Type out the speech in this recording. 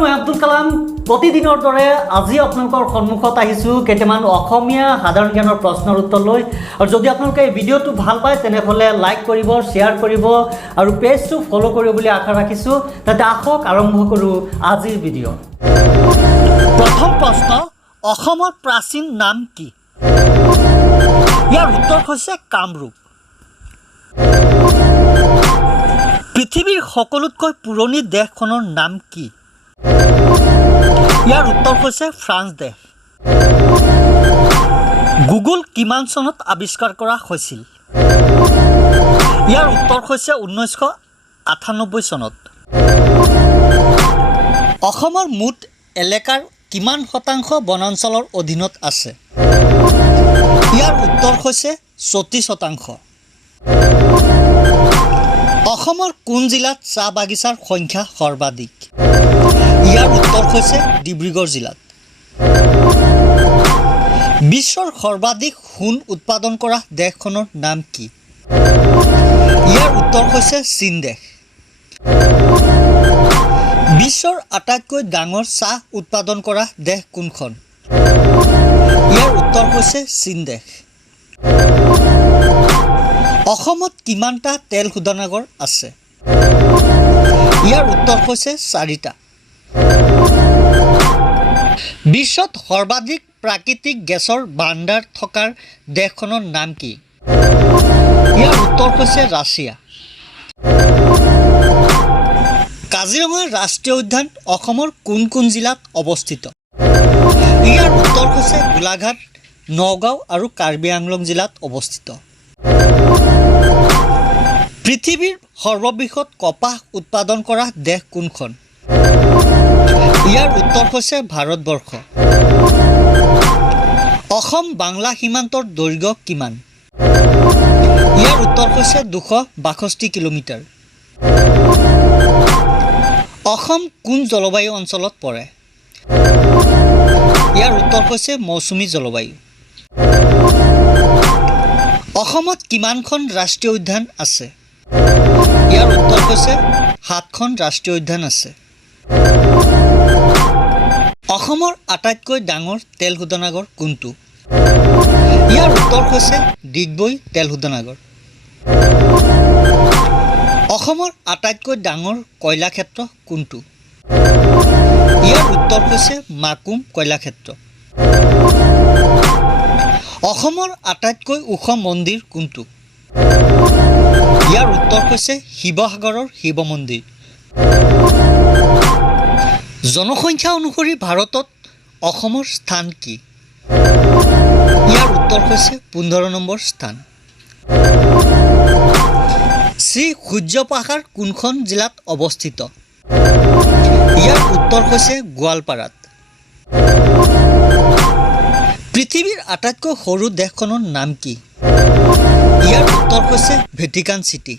মই আব্দুল কালাম প্ৰতিদিনৰ দৰে আজি আপোনালোকৰ সন্মুখত আহিছোঁ কেইটামান অসমীয়া সাধাৰণ জ্ঞানৰ প্ৰশ্নৰ উত্তৰ লৈ আৰু যদি আপোনালোকে এই ভিডিঅ'টো ভাল পায় তেনেহ'লে লাইক কৰিব শ্বেয়াৰ কৰিব আৰু পেজটো ফ'ল' কৰিব বুলি আশা ৰাখিছোঁ তাতে আহক আৰম্ভ কৰোঁ আজিৰ ভিডিঅ' প্ৰথম প্ৰশ্ন অসমৰ প্ৰাচীন নাম কি ইয়াৰ উত্তৰ হৈছে কামৰূপ পৃথিৱীৰ সকলোতকৈ পুৰণি দেশখনৰ নাম কি ইয়াৰ উত্তৰ হৈছে ফ্ৰান্স দেশ গুগল কিমান চনত আৱিষ্কাৰ কৰা হৈছিল ইয়াৰ উত্তৰ হৈছে 1998 চনত অসমৰ মুঠ এলেকাৰ কিমান শতাংশ বনাঞ্চলৰ অধীনত আছে ইয়াৰ উত্তৰ হৈছে 34%। অসমৰ কোন জিলাত চাহ বাগিচাৰ সংখ্যা সৰ্বাধিক ইয়াৰ উত্তৰ হৈছে ডিব্ৰুগড় জিলাত বিশ্বৰ সৰ্বাধিক সোণ উৎপাদন কৰা দেশখনৰ নাম কি ইয়াৰ উত্তৰ হৈছে চীন দেশ বিশ্বৰ আটাইতকৈ ডাঙৰ চাহ উৎপাদন কৰা দেশ কোনখন ইয়াৰ উত্তৰ হৈছে চীন দেশ অসমত কিমানটা তেল শোধনাগাৰ আছে ইয়াৰ উত্তৰ হৈছে 4টা বিশ্বত সৰ্বাধিক প্ৰাকৃতিক গেছৰ ভাণ্ডাৰ থকাৰ দেশখনৰ নাম কি ইয়াৰ উত্তৰ হৈছে ৰাছিয়া কাজিৰঙা ৰাষ্ট্ৰীয় উদ্যান অসমৰ কোন কোন জিলাত অৱস্থিত ইয়াৰ উত্তৰ হৈছে গোলাঘাট নগাঁও আৰু কাৰ্বি আংলং জিলাত অৱস্থিত পৃথিৱীৰ সৰ্ববৃহৎ কপাহ উৎপাদন কৰা দেশ কোনখন ইয়াৰ উত্তৰ হৈছে ভাৰতবৰ্ষ অসম বাংলা সীমান্তৰ দৈৰ্ঘ্য কিমান ইয়াৰ উত্তৰ হৈছে 262 কিলোমিটাৰ অসম কোন জলবায়ু অঞ্চলত পৰে ইয়াৰ উত্তৰ হৈছে মৌচুমী জলবায়ু অসমত কিমানখন ৰাষ্ট্ৰীয় উদ্যান আছে ইয়াৰ উত্তৰ হৈছে 7খন ৰাষ্ট্ৰীয় উদ্যান আছে অসমৰ আটাইতকৈ ডাঙৰ তেল শোধনাগাৰ কোনটো ইয়াৰ উত্তৰ হৈছে ডিগবৈ তেল শোধনাগাৰ অসমৰ আটাইতকৈ ডাঙৰ কয়লাক্ষেত্ৰ কোনটো ইয়াৰ উত্তৰ হৈছে মাকুম কয়লাক্ষেত্ৰ অসমৰ আটাইতকৈ ওখ মন্দিৰ কোনটো ইয়াৰ উত্তৰ হৈছে শিৱসাগৰৰ শিৱ মন্দিৰ জনসংখ্যা অনুসৰি ভাৰতত অসমৰ স্থান কি ইয়াৰ উত্তৰ হৈছে 15 নম্বৰ স্থান শ্ৰী সূৰ্য পাহাৰ কোনখন জিলাত অৱস্থিত ইয়াৰ উত্তৰ হৈছে গোৱালপাৰাত পৃথিৱীৰ আটাইতকৈ সৰু দেশখনৰ নাম কি ইয়াৰ উত্তৰ হৈছে ভেটিকান চিটি